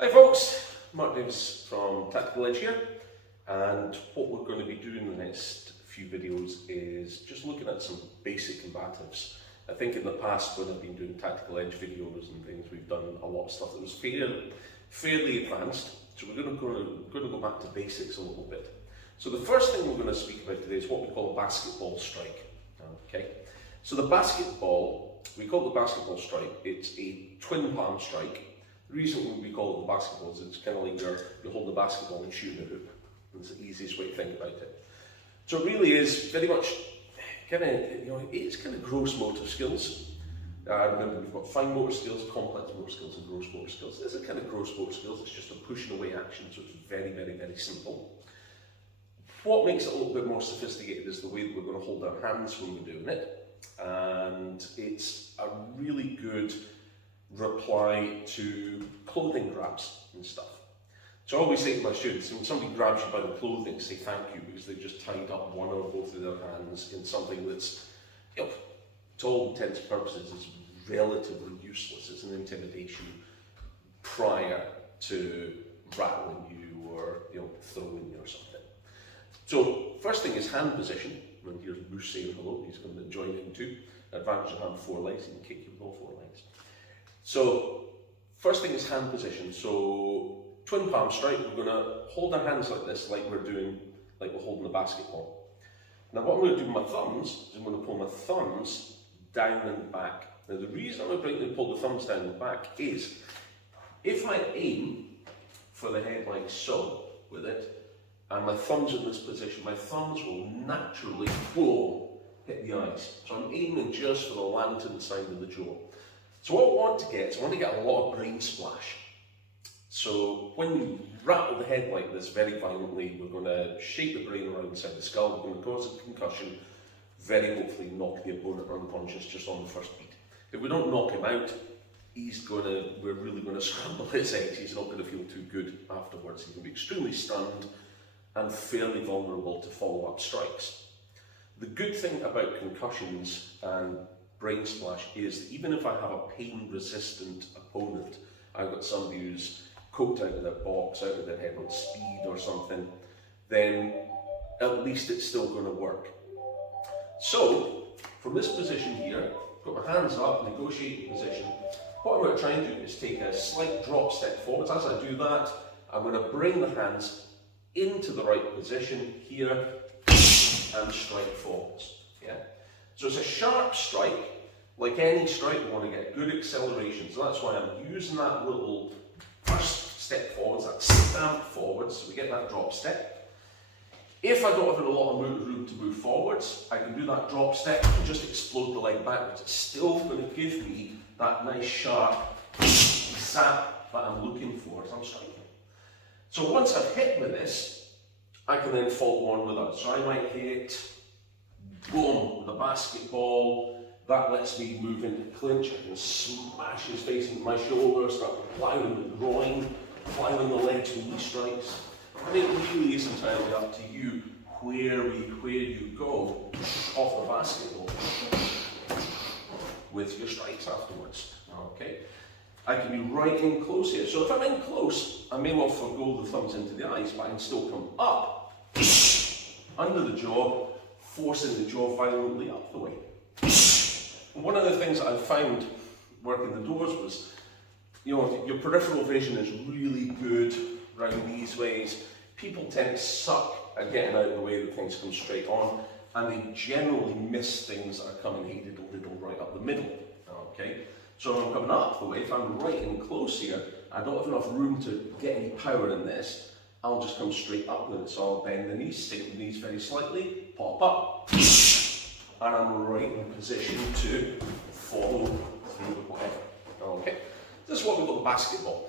Hi folks, Mark Davis from Tactical Edge here, and what we're going to be doing in the next few videos is just looking at some basic combatives. I think in the past when I've been doing Tactical Edge videos and things, we've done a lot of stuff that was fairly advanced, so we're going to go back to basics a little bit. So the first thing we're going to speak about today is what we call a basketball strike. Okay, so the basketball, we call it the basketball strike. It's a twin palm strike. The reason we call it the basketball is it's kind of like you hold the basketball and shoot the hoop. That's the easiest way to think about it. So it really is very much kind of, it's kind of gross motor skills. Remember, we've got fine motor skills, complex motor skills, and gross motor skills. This is kind of gross motor skills. It's just a pushing away action, so it's very simple. What makes it a little bit more sophisticated is the way that we're going to hold our hands when we're doing it, and it's a really good reply to clothing grabs and stuff. So I always say to my students, when somebody grabs you by the clothing, say thank you, because they've just tied up one or both of their hands in something that's, to all intents and purposes, is relatively useless. It's an intimidation prior to rattling you or throwing you or something. So first thing is hand position. And here's Bush saying hello, he's going to join in too. Advantage of having 4 legs, you can kick you with all 4 legs. So first thing is hand position. So twin palm strike, we're going to hold our hands like this, like we're holding a basketball. Now what I'm going to do with my thumbs is I'm going to pull my thumbs down and back. Now the reason I'm going to pull the thumbs down and back is if I aim for the head like so with it, and my thumbs in this position, my thumbs will naturally hit the eyes. So I'm aiming just for the lantern side of the jaw. So what I want to get is I want to get a lot of brain splash. So when you rattle the head like this very violently, we're going to shake the brain around inside the skull, we're going to cause a concussion, very hopefully knock the opponent unconscious just on the first beat. If we don't knock him out, we're really going to scramble his eggs. He's not going to feel too good afterwards. He's going to be extremely stunned and fairly vulnerable to follow-up strikes. The good thing about concussions and brain splash is that even if I have a pain-resistant opponent, I've got somebody who's coked out of their box, out of their head on speed or something, then at least it's still going to work. So, from this position here, got my hands up, negotiating position, what I'm going to try and do is take a slight drop step forwards. As I do that, I'm going to bring the hands into the right position here and strike forwards. Yeah? So it's a sharp strike. Like any strike, we want to get good acceleration. So that's why I'm using that little first step forwards, that stamp forwards, so we get that drop step. If I don't have a lot of room to move forwards, I can do that drop step and just explode the leg backwards. It's still going to give me that nice sharp zap that I'm looking for as I'm striking. So once I've hit with this, I can then follow on with that. So I might hit, boom, with a basketball. That lets me move into clinch. I can smash his face into my shoulder, start plowing the groin, plowing the legs with these strikes. And it really is entirely up to you where you go off the basketball with your strikes afterwards. Okay. I can be right in close here. So if I'm in close, I may well forgo the thumbs into the eyes, but I can still come up under the jaw, forcing the jaw violently up the way. And one of the things that I've found working the doors was, your peripheral vision is really good around these ways. People tend to suck at getting out of the way that things come straight on, and they generally miss things that are coming diddle right up the middle. Okay. So if I'm coming up the way, if I'm right in close here, I don't have enough room to get any power in this, I'll just come straight up with it. So I'll bend the knees, stick the knees very slightly, pop up, and I'm right in position to follow through the whatever. Okay, this is what we call the basketball.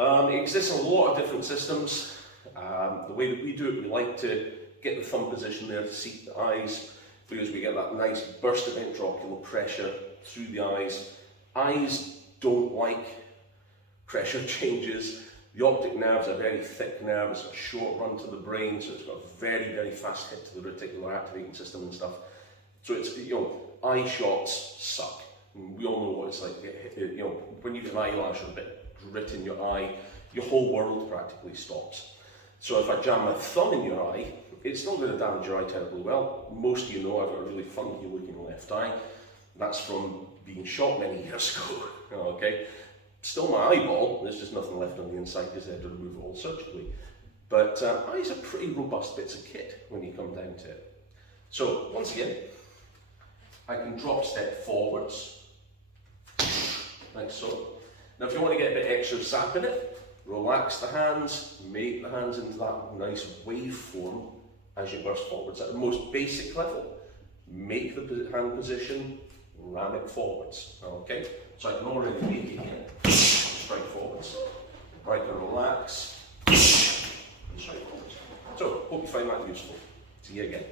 It exists in a lot of different systems. The way that we do it, we like to get the thumb position there to seek the eyes, because we get that nice burst of intraocular pressure through the eyes. Eyes don't like pressure changes. The optic nerves are very thick nerves, it's a short run to the brain, so it's got a very fast hit to the reticular activating system and stuff. So it's, eye shots suck. We all know what it's like. When you get an eyelash or a bit grit in your eye, your whole world practically stops. So if I jam my thumb in your eye, it's not going to damage your eye terribly well. Most of you know I've got a really funky looking left eye. That's from being shot many years ago. Okay, still my eyeball, there's just nothing left on the inside because I had to remove it all surgically. But eyes are pretty robust bits of kit when you come down to it. So once again, I can drop step forwards, like so. Now if you want to get a bit extra sap in it, relax the hands, make the hands into that nice waveform as you burst forwards. At the most basic level, make the hand position, ram it forwards. Okay, so I can already make it here. Strike forwards. I can relax and strike forwards. So, hope you find that useful. See you again.